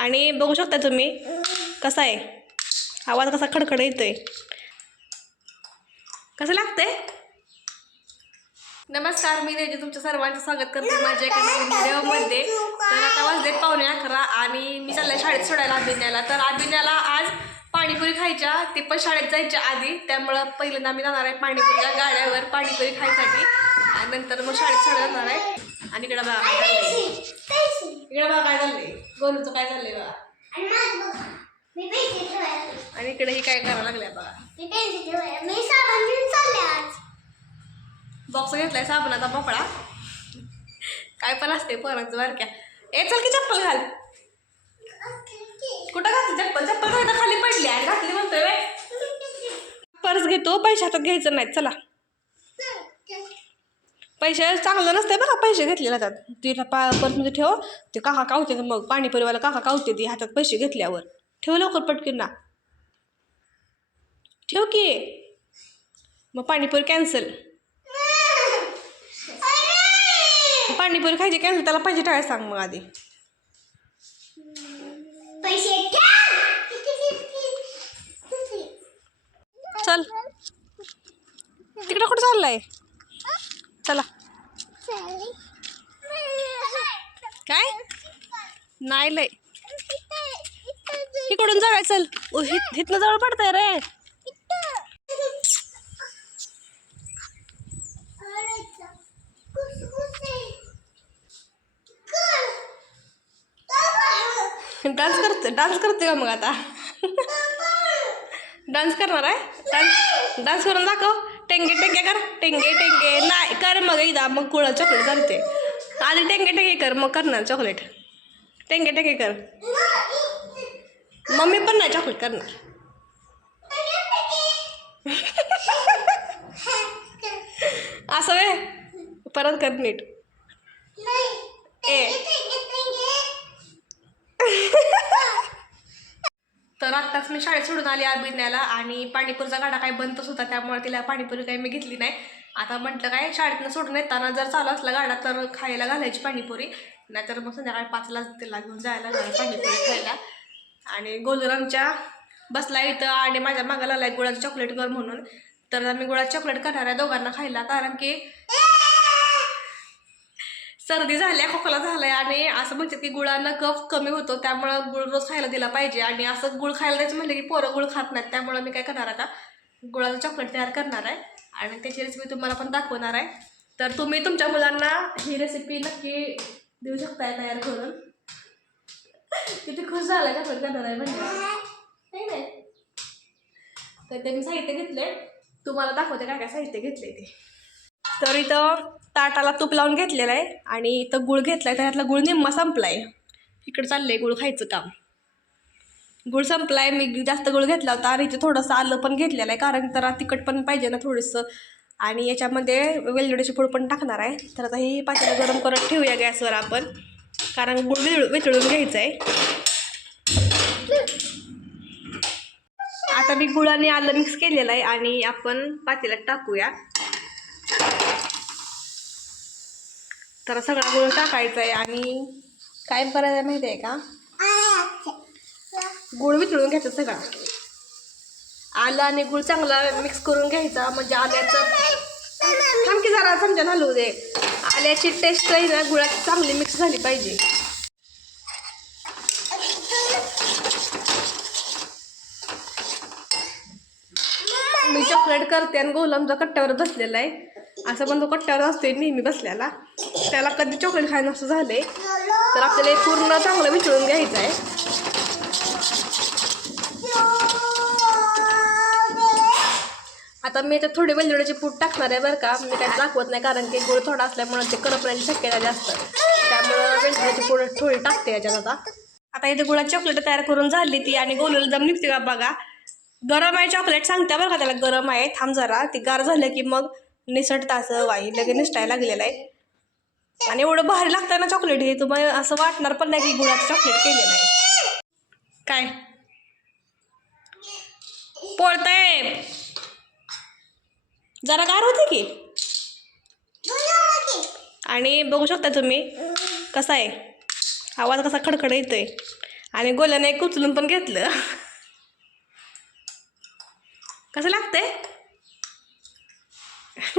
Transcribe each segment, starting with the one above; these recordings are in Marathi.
आणि बघू शकता तुम्ही कसा आहे? आवाज कसा खडखड आहे कसं लागतंय? नमस्कार मी रेजी तुमच्या सर्वांचं स्वागत करते माझ्या एका नवीन व्हिडिओमध्ये. तर आता वाजले पावणे अकरा आणि मी चालले शाळेत सोडायला अभिनयाला. तर अभिनयाला आज पाणीपुरी खायच्या ते पण शाळेत जायच्या आधी. त्यामुळं पहिल्यांदा आम्ही जाणार आहे पाणीपुरीच्या गाड्यावर पाणीपुरी खायसाठी. आणि नंतर मग शाळेत सोडायला जाणार आहे. आणि इकडे बाबा काय चाललंय? इकडे बाबा काय चाललंय? गोलूचं काय झालंय बाबा? आणि इकडे ही काय करायला लागल्या बघा बॉक्स घेतलाय साबणाचा मोकळा काय पण असते पोरांचं बारक्या. ए चल की चप्पल घाल. कुठं घातली? चप्पल चप्पल घालता खाली पडली आणि घातली म्हणतोय पर्स घेतो पैसे हातात घ्यायचं नाही चला. पैसे चांगलं नसते बघा पैसे घेतलेले जातात तिला पा पर्समध्ये ठेव. ते काका कावते मग पाणीपुरीवाला काका कावते ती हातात पैसे घेतल्यावर. ठेव लवकर पटकीन ना. ठेव की. मग पाणीपुरी कॅन्सल पाणीपुरी खायची कॅन्सल त्याला पैसे ठेवायला सांग मग आधी. चल. तिकडे कुठं चाललाय? चला. काय? नाही लय. इकडून जाऊया चल. ओ, जवळ पडतंय रे. डान्स करते डान्स करते का मग आता? डान्स करणार आहे? डान्स डान्स करून दाखव. टेंगे टेंगे कर. टेंगे टेंगे. नाही कर मग एकदा. मग गुळा चॉकलेट करते आधी टेंगे टेंगे कर. मग करणार चॉकलेट टेंगे टेंगे कर. मम्मी पण नाही चॉकलेट करणार. असं वे परत कर नीट. ए. तर आत्ताच मी शाळेत सोडून आली अभिनयाला आणि पाणीपुरीचा गाडा काही बंदच होता त्यामुळे तिला पाणीपुरी काही मी घेतली नाही. आता म्हटलं काय शाळेतनं सोडून येताना जर चालू असला गाडा तर खायला घालायची पाणीपुरी. नाहीतर मग संध्याकाळी पाचला तिला घेऊन जायला पाणीपुरी खायला. आणि गोलरामच्या बसला इथं आणि माझ्या मागाला लागलाय गुळाचं चॉकलेट कर म्हणून. तर मी गुळाचं चॉकलेट करणार आहे दोघांना खायला कारण की सर्दी झाल्या खोकला झालाय आणि असं म्हणतात की गुळानं कफ कमी होतो त्यामुळं गुळ रोज खायला दिला पाहिजे आणि असं गुळ खायला द्यायचं म्हणलं की पोरं गुळ खात नाहीत त्यामुळं मी काय करणार आता गुळाचं चॉकलेट तयार करणार आहे आणि त्याची रेसिपी तुम्हाला पण दाखवणार आहे. तर तुम्ही तुमच्या मुलांना ही रेसिपी नक्की देऊ शकताय तयार करून. किती खुश झालाय चॉकलेट करणार आहे म्हणजे. नाही तर त्यांनी साहित्य घेतले तुम्हाला दाखवते काय काय साहित्य घेतले ते. तर इथं ताटाला तूप लावून घेतलेलं आहे आणि इथं गुळ तर त्यातला गुळ निम्मा संपलाय. इकडं आहे गुळ खायचं काम. गुळ आहे मी जास्त गुळ घेतला होता आणि इथे थोडंसं आलं पण घेतलेलं आहे कारण जरा तिखट पण पाहिजे ना थोडंसं. आणि याच्यामध्ये वेलदोड्याची पूड पण टाकणार आहे. तर आता ही पातेलं गरम करत ठेवूया गॅसवर आपण कारण गुळ वितळ वितळून घ्यायचं आहे आता मी गुळाने आलं मिक्स केलेलं आहे आणि आपण पातेल्यात टाकूया. तर सगळा गुळ टाकायचा आहे आणि काय करायचं आहे माहिती आहे का? गुळ वितळून घ्यायचा सगळा. आलं आणि गुळ चांगला मिक्स करून घ्यायचा म्हणजे आल्याचं आणखी की जरा चमचा घालू दे. आल्याची टेस्ट आहे ना गुळाची चांगली मिक्स झाली पाहिजे. मी चॉकलेट करते आणि गोलामचा कट्ट्यावर बसलेला आहे. असं पण तो कट्ट्यावर असतोय नेहमी बसल्याला. त्याला कधी चॉकलेट खायला असं झालंय तर आपल्याला पूर्ण चांगलं मिसळून घ्यायचं आहे आता मी याच्यात थोडी वेलदोड्याचे पूड टाकणार आहे बरं का. मी काही दाखवत नाही कारण की गुळ थोडा असल्यामुळे ते करपण्याची शक्यता जास्त. त्यामुळं वेलदोड्याचे पूड थोडी टाकते याच्यात आता. आता इथे गुळात चॉकलेट तयार करून झाली ती आणि गोलूला जम निघते का बघा. गरम आहे चॉकलेट सांगते बरं का त्याला गरम आहे. थांब जरा ती गार झालं की मग निसटतं असं वाई लगे निसटायला लागलेलं आहे. आणि एवढं भारी लागतं ना चॉकलेट हे तुम्हाला असं वाटणार पण नाही की गुळाचं चॉकलेट केलेलं आहे. काय? पोळतंय. जरा गार होते की? आणि बघू शकता तुम्ही कसा आहे? आवाज कसा खडखड येतोय. आणि गोल्याने एक उचलून पण घेतलं. कसं लागतंय?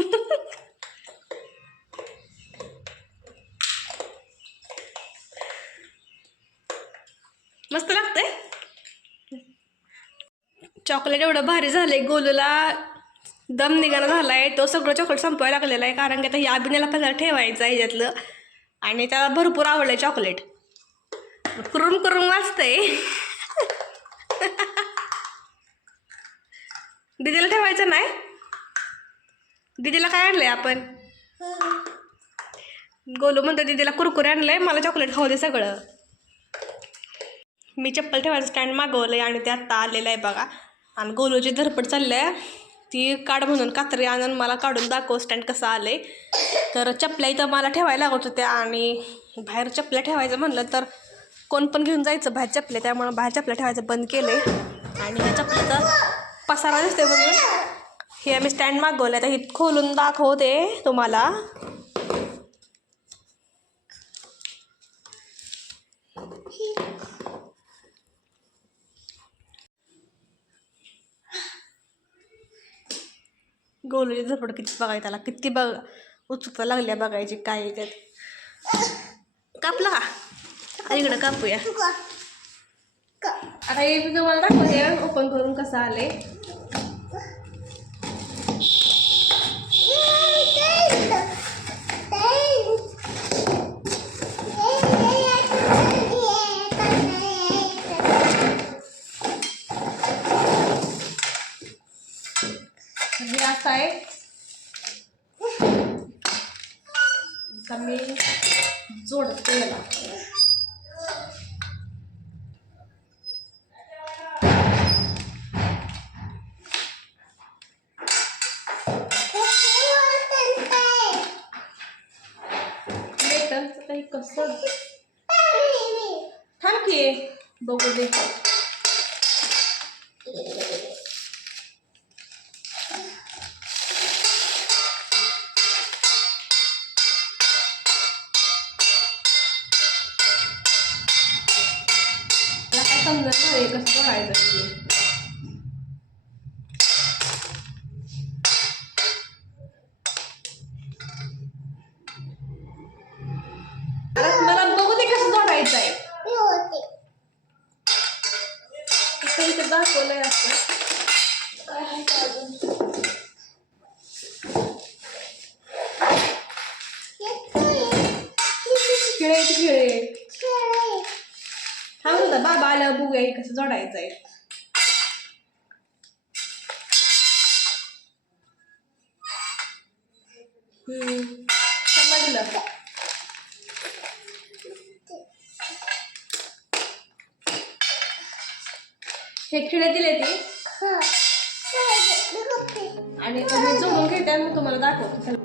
मस्त लागतंय? चॉकलेट एवढं भारी झालंय गोलूला दम निघाला झालाय. तो सगळं चॉकलेट संपवायला लागलेला आहे कारण की आता या अभिनयाला पहिला ठेवायचं आहे याच्यातलं आणि त्याला भरपूर आवडलंय चॉकलेट. करून करून वाचतंय. दीदीला ठेवायचं नाही? दीदीला काय आणलं आहे आपण? गोलू म्हणतो दीदीला कुरकुरे आहे मला चॉकलेट खाऊ दे सगळं. मी चप्पल ठेवायचं स्टँड मागवलं आहे आणि ते आत्ता आलेलं आहे बघा. आणि गोलूची धरपड चालली आहे ती काढ म्हणून कात्री आणून मला काढून दाखव स्टँड कसं आलं आहे तर चपल्या इथं मला ठेवायला लागत होत्या आणि बाहेर चपल्या ठेवायचं म्हणलं तर कोण पण घेऊन जायचं बाहेर चपल्या त्यामुळं बाहेर चपल्या ठेवायचं बंद केलं आहे आणि ह्या चपल्याचा पसारा दिसते म्हणून हे आम्ही स्टँड मागवलं आहे तर हे खोलून दाखवते तुम्हाला. गोलूची झपड किती बघाय त्याला? किती बघ उत्सुकता लागल्या बघायची काय त्यात. कापला का? इकडं कापूया. आता हे मी तुम्हाला दाखवते ओपन करून कसं आले हे असं आहे आता मी जोडते याला लेटर काही कसं थांब की. बघू दे. मला काय समजत नाही कसं करायचं आल्यावर बघूया हे कसं जोडायचं आहे. समजलं हे खिळे दिले ते. आणि मी जोडून घेते आणि मी तुम्हाला दाखवते.